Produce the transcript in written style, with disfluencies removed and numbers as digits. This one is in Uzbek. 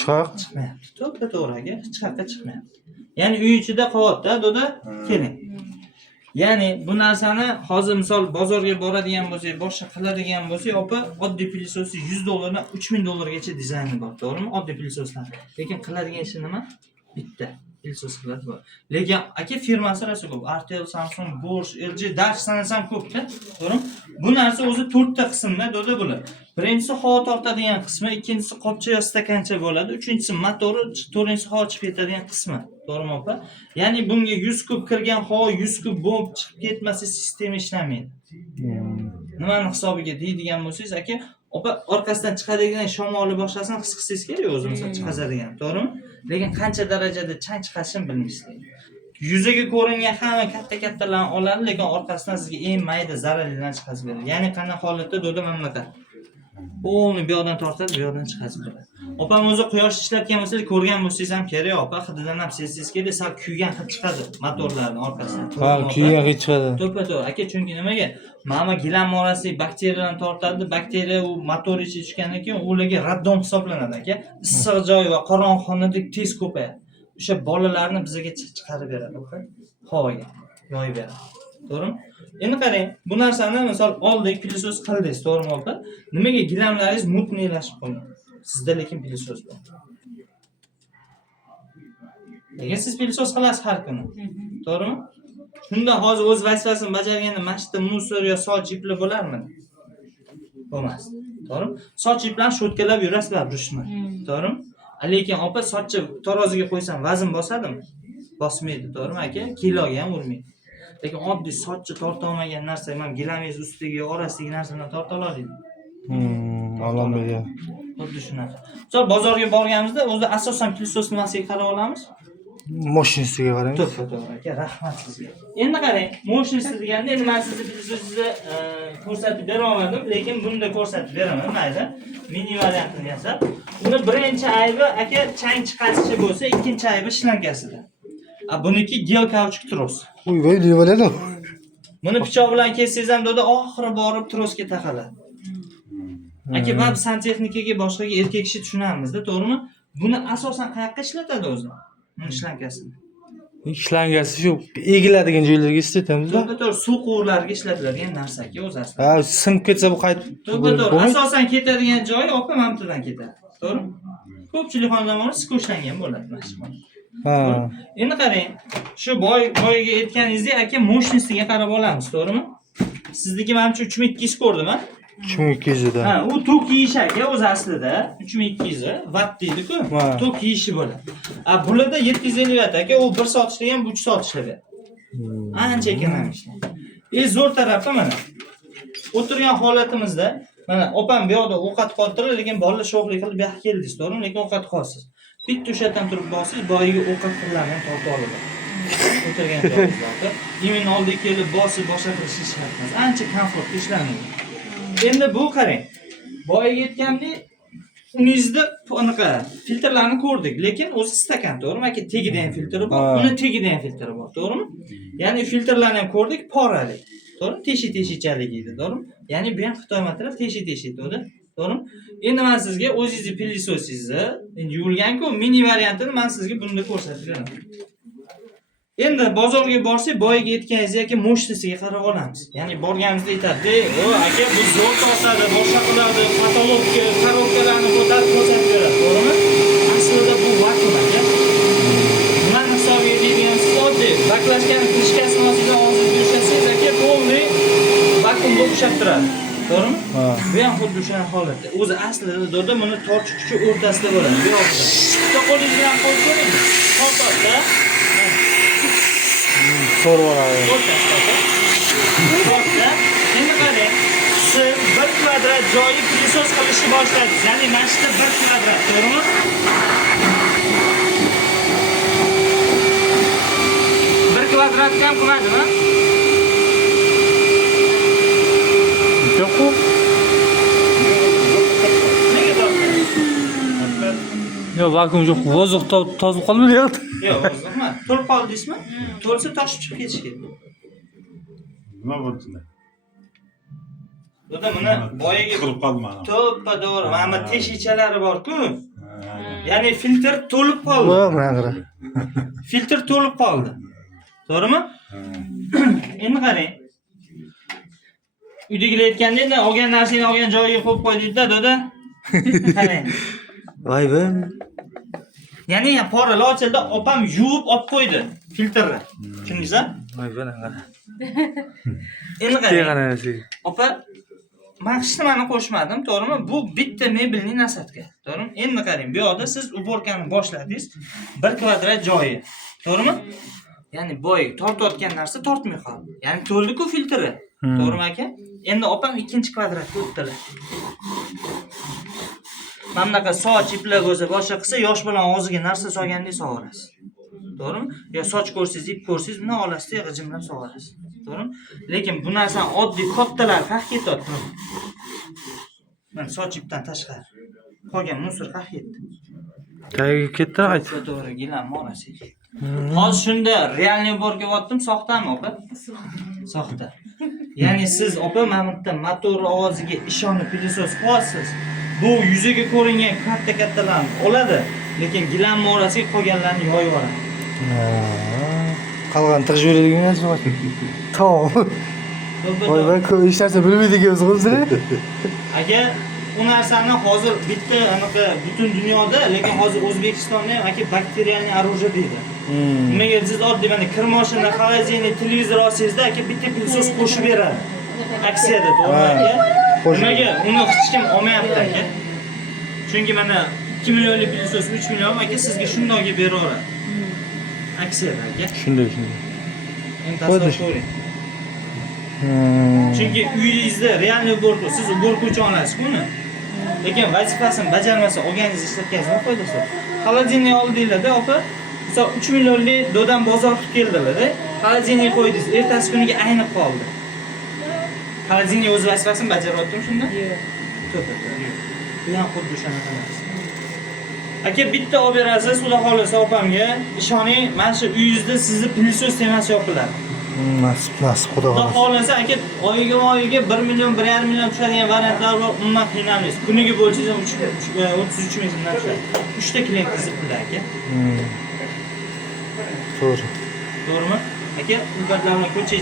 Shoq. Chiqmayapti. To'g'ri aka, hech qayerga chiqmayapti. Ya'ni uy ichida qolyapti, doda, keling. Ya'ni bu narsani hozir misol bozorga boradigan bo'lsak, boshqa qiladigan bo'lsak, opa, oddiy pilisosi $100 dan $3000 dizayni bor, to'g'rimi? Oddiy pilisoslar. Lekin qiladigan ishi nima? Bitta pilisos qiladi bu. Lekin aka firmasi rosa ko'p. Artel, Samsung, Bosch, LG, Dutch sanasam ko'p-da, to'g'rimi? Bu narsa o'zi 4 ta qismda, doda bular. Birinchisi havo tortadigan qismi, ikkinchisi qopcha yo stakancha bo'ladi, uchinchisi motori, to'rtinchisi havo chiqib ketadigan qismi. To'g'rimi opa? Ya'ni bunga 100 kub kirgan havo 100 kub bo'lib chiqib ketmasa sistema ishlamaydi. Nimani hisobiga deydigan bo'lsangiz, aka, opa, orqasidan chiqadigan shamolni boshqasini his qilsangiz kerak o'zingizga chiqazadigan, to'g'rimi? Lekin qancha darajada chang chiqarishini bilmaysizlar. Yuziga ko'ringan hamma katta-kattalarni oladi, lekin orqasidan sizga eng mayda zararlilarni chiqazib beradi. Ya'ni qanday holatda do'da mamlakat. O'g'ni bu yoqdan tortadi, bu yoqdan chiqazib beradi. Opam o'zi quyosh ishlatgan bo'lsangiz, ko'rgan bo'lsangiz ham kerak, opa, hididan ham sezsangiz kerak, sal kuygan hid chiqadi motorlarning orqasidan. Ha, kuygan hid chiqadi. To'ppa-to'g'ri. Aka, chunki nimaga? Mana gilam orasiga bakteriyalarni tortadi, bakteriya u motor ichiga tushgandan keyin ularga raddon hisoblanadi, aka. Issiq joy va qorong'u xonada tez ko'payadi. O'sha bolalarni bizga chiqarib beradi, opa. Havoga yoyib beradi. To'g'rimi? Endi qarang, bu narsani misol oldik, pilisos qildingiz, to'g'rimi opa? Nimaga gilamlaringiz mutniylashib qolgan? Sizda lekin pilisos bor. Nega siz pilisos qilasiz har kuni? To'g'rimi? Shunda hozir o'z vazifasini bajarganda masjidda musor yo soch ipli bo'larmi? Bo'lmas. To'g'rimi? Soch iplarni sho'tkalab yurasizlar, burishma. To'g'rimi? Lekin opa, sochni taroziga qo'ysam vazn bosadimi? Bosmaydi, to'g'rimi aka? Kiloga ham urmaydi. Lekin oddiy sochni torta olmagan narsa, men gilamingiz ustiga, orasidagi narsadan torta oladi. Alom bergan. Xuddi shunaqa. Misol bozorga borganimizda o'zi asosan pilisos nimasiga qarab olamiz? Mashinasiga qarang. To'g'ri aka, rahmat sizga. Endi qarang, mashinasi deganda endi men sizni pilisosingizni ko'rsatib bera olmadim, lekin bunda ko'rsatib beraman, mayli. Mini variantini yasab. Buni birinchi aybi aka chang chiqarishi bo'lsa, ikkinchi aybi shlankasida. Buniki gel kauchuk tros. Voy, levaladi. Buni pichoq bilan kessangiz ham do'da oxiri borib trosga taqaladi. Aka, bab santexnikaga boshqaga erkak kishi tushunamizda, to'g'rimi? Buni asosan qayoqqa ishlatadi o'zi? Buni shlankasini. Shlangasi shu egiladigan joylarga ishlatamiz-da. To'g'ri, suv quvurlariga ishlatiladigan narsa-ki o'zi aslida. Ha, sinib ketsa bu qaytib. To'g'ri, asosan ketadigan joyi opa mamtadan ketadi. To'g'ri? Ko'pchilik xonadonlar skoslangan bo'ladi mashina. Ha. Endi qarang, shu boyga aytganingizdek, aka, moshinasiga qarab olamiz, to'g'rimi? Sizniki menimcha 3200 ko'rdim, ha? 3200 da. Ha, u tok yeyish aka o'zi aslida 3200 watt deydi-ku. Tok yeyishi bo'ladi. Bularda 750 watt aka, u 1 soat ishlagan, bu 3 soat ishlaydi. Ancha ekonomik. Zo'r tarafi mana. O'tirgan holatimizda, mana opam bu yoqda ovqat qoldirdi, lekin bolalar sho'xlik qilib bu yoqqa keldingiz, to'g'rimi? Lekin ovqat qolsiz. Bitta o'shadan turib borsiz, boyiga ovqat pullarini ham tortib oladi. O'tirgan joyingizda. Imенно oldiga kelib bosib boshqa qilish hech emas. Ancha komfortli ishlanadi. Endi bu qarang. Boyiga aytgandek, uningizda anaqa filtrlarni ko'rdik, lekin o'zi stakan, to'g'rimi? Aka, tegida ham filtri bor, uni tegida ham filtri bor, to'g'rimi? Ya'ni filtrlarni ham ko'rdik, porali. To'g'rimi? Teshi-teshichalik edi, to'g'rimi? Ya'ni bu ham Xitoy material teshi-teshi, to'g'rimi? Endi men sizga o'zingizni pilisosingizni, endi yuvilgan-ku, mini variantini men sizga bunda ko'rsatib beraman. Endi bozorga borsak, boyiga aytganingizdek, aka, moshinasiga qarab olamiz. Ya'ni borganimizda aytadi, "O, aka, bu zo'r tortadi, boshqa qiladi, patologga, korobkalarni ko'tarib ko'rsatib beradi." To'g'rimi? Aslida bu vakuum aka. Nima hisobiga deydigansiz, oddiy baklashkani krishkasini ostidan hozir yursangiz, aka, polniy vakuumga o'xshab turadi. To'g'rimi? Bu ham xuddi shunaqa holatda. O'zi aslida do'da buni tortish kuchi o'rtasida bo'ladi, bu yoqda. Bitta qo'lingiz bilan qo'yib ko'ring. Tortadi. So'rvoradi. Tortda. Endi qarang, siz 1 kvadrat joyi pilisos qilishni boshladingiz. Ya'ni mashina 1 kvadrat, to'g'rimi? 1 kvadrat kam qilmadimi? Yo'q-ku. Yo'q, vakuum yo'q. Vozdux tozib qolmayapti. Yo'q, vozdux emas. To'lib qoldingizmi? To'lsa toshib chiqib ketishi kerak. Nima bo'ldi? Bunda buni boyaga qilib qolma. to'ppa to'g'ri. Mana teshichalari bor-ku. Ya'ni filtr to'lib qoldi. Voy, mana qara. Filtr to'lib qoldi. To'g'rimi? Endi qarang. Uydagilar aytganda endi olgan narsani olgan joyiga qo'yib qo'ydingda, doda. Qarang. Voy be. Ya'ni poralar ochildi, opam yuvib olib qo'ydi filtrni. Tushundingizmi? Voy be, qara. Endi qarang. Qarang. Opa, men hech nimani qo'shmadim, to'g'rimi? Bu bitta mebelning nasadka. To'g'rimi? Endi qarang, bu yoqda siz uborkani boshladingiz, 1 kvadrat joyi. To'g'rimi? Ya'ni boy tortayotgan narsa tortmay qoldi. Ya'ni to'ldi-ku filtri. To'g'rimi aka? Endi opam 2-kvadratga o'tdilar. Mana bunaqa soch iplar bo'lsa, boshqa qilsa, yosh bilan og'ziga narsa solgandek sog'arasiz. To'g'rimi? Yo soch ko'rsangiz, ip ko'rsangiz, buni olasiz, g'ijimlab sog'arasiz. To'g'rimi? Lekin bu narsani oddiy kattalar qaq ketyapti. Mana soch ipdan tashqari. Qolgan musor qaq ketdi. Tagiga ketdi, ayt. To'g'ri, gilam orasiga. Hozir shunda realniy borga o'tdim, soxtami, opa? Soxta. Ya'ni siz opa mana bu yerda motor ovoziga ishonib pilosos qo'yasiz. Bu yuziga ko'ringan katta-kattalarni oladi, lekin gilam orasiga qolganlarni yoyib yuboradi. Qolgan tig' yuradigan narsa bor. Tamom. Voy be, hech narsa bilmaydi ekansiz o'zingizlar. Aka, u narsani hozir bitta anaqa butun dunyoda, lekin hozir O'zbekistonda ham aka bakterialniy оружие deydi. Nimaga siz oddiy mana kir mashina, xolodilnik, televizor olsangizda aka bitta pilsos qo'shib beradi. Aksiyada, to'g'rimi aka? Nimaga uni hech kim olmayapti aka? Chunki mana 2 millionlik pilsos 3 million aka sizga shundoqga beraveradi. Aksiyada aka. Shunday. Endi tasavvur ko'ring. Chunki uyingizda realniy uborka, siz uborka uchun olasiz-ku uni. Lekin vazifasini bajarmasa, olganingizni ishlatganingizda foydasi yo'q. Xolodilnik oldinglar-da, opa. Misol 3 millionlik do'dan bozor qilib keldilar-da. Xolodilnik qo'ydingiz, ertasi kuniga aynib qoldi. Xolodilnik o'z vazifasini bajaryaptimi shunda? Yo'q. To'g'ri, yo'q. Bu ham xuddi o'shanaqa narsa. Aka bitta olib berasiz, xudo xolasa opamga. Ishoning, mana shu uyingizda sizni pilsos temasi yopiladi. Nasib, xudo Xudo xolasa. xolasa aka oyiga 1 million, 1,5 million tushadigan variantlar bor. Undan qiynalmaysiz. Kuniga bo'lsangiz 33 mingdan tushadi. 3 ta klientingiz puli aka. To'g'ri. To'g'rimi? Aka, bu bilan ko'cha